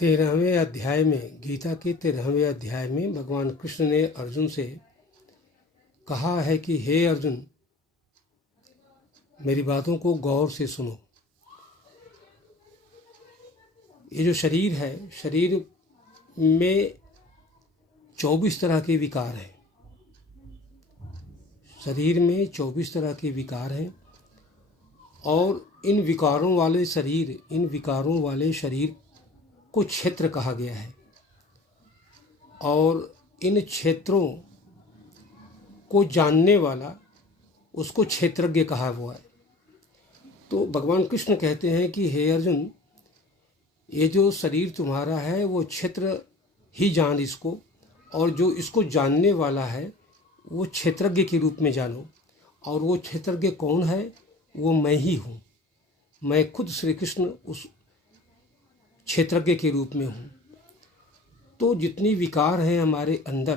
13वें अध्याय में, गीता के 13वें अध्याय में भगवान कृष्ण ने अर्जुन से कहा है कि हे अर्जुन, मेरी बातों को गौर से सुनो। ये जो शरीर है, शरीर में 24 तरह के विकार हैं। शरीर में 24 तरह के विकार हैं और इन विकारों वाले शरीर को क्षेत्र कहा गया है और इन क्षेत्रों को जानने वाला उसको क्षेत्रज्ञ कहा हुआ है। तो भगवान कृष्ण कहते हैं कि हे अर्जुन, ये जो शरीर तुम्हारा है वो क्षेत्र ही जान इसको, और जो इसको जानने वाला है वो क्षेत्रज्ञ के रूप में जानो। और वो क्षेत्रज्ञ कौन है? वो मैं ही हूँ। मैं खुद श्री कृष्ण उस क्षेत्रज्ञ के रूप में हूँ। तो जितनी विकार हैं हमारे अंदर,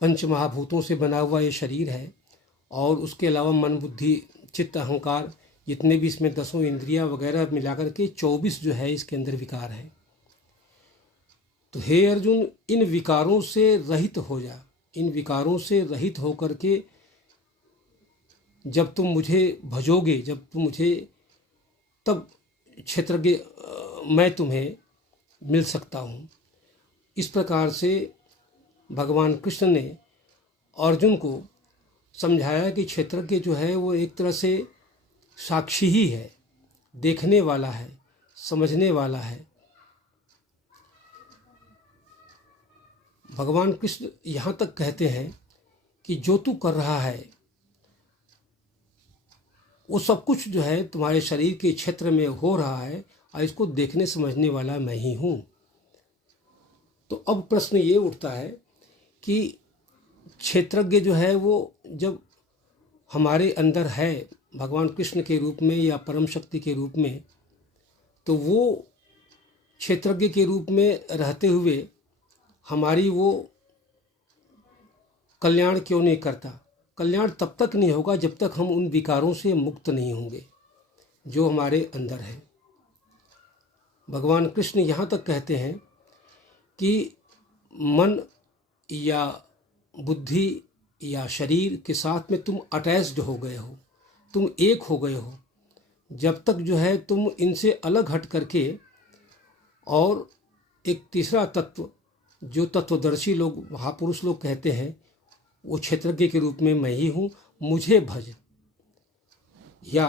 पंच महाभूतों से बना हुआ ये शरीर है और उसके अलावा मन, बुद्धि, चित्त, अहंकार, जितने भी इसमें 10 इंद्रियां वगैरह मिलाकर के 24 जो है इसके अंदर विकार हैं। तो हे अर्जुन, इन विकारों से रहित हो जा। इन विकारों से रहित होकर के जब तुम मुझे भजोगे, जब तुम मुझे, तब क्षेत्रज्ञ मैं तुम्हें मिल सकता हूँ। इस प्रकार से भगवान कृष्ण ने अर्जुन को समझाया कि क्षेत्रज्ञ जो है वो एक तरह से साक्षी ही है, देखने वाला है, समझने वाला है। भगवान कृष्ण यहाँ तक कहते हैं कि जो तू कर रहा है वो सब कुछ जो है तुम्हारे शरीर के क्षेत्र में हो रहा है और इसको देखने समझने वाला मैं ही हूँ। तो अब प्रश्न ये उठता है कि क्षेत्रज्ञ जो है वो जब हमारे अंदर है भगवान कृष्ण के रूप में या परम शक्ति के रूप में, तो वो क्षेत्रज्ञ के रूप में रहते हुए हमारी वो कल्याण क्यों नहीं करता? कल्याण तब तक नहीं होगा जब तक हम उन विकारों से मुक्त नहीं होंगे जो हमारे अंदर है। भगवान कृष्ण यहाँ तक कहते हैं कि मन या बुद्धि या शरीर के साथ में तुम अटैच्ड हो गए हो, तुम एक हो गए हो। जब तक जो है तुम इनसे अलग हट करके और एक तीसरा तत्व जो तत्वदर्शी लोग, महापुरुष लोग कहते हैं, वो क्षेत्रज्ञ के रूप में मैं ही हूँ, मुझे भज, या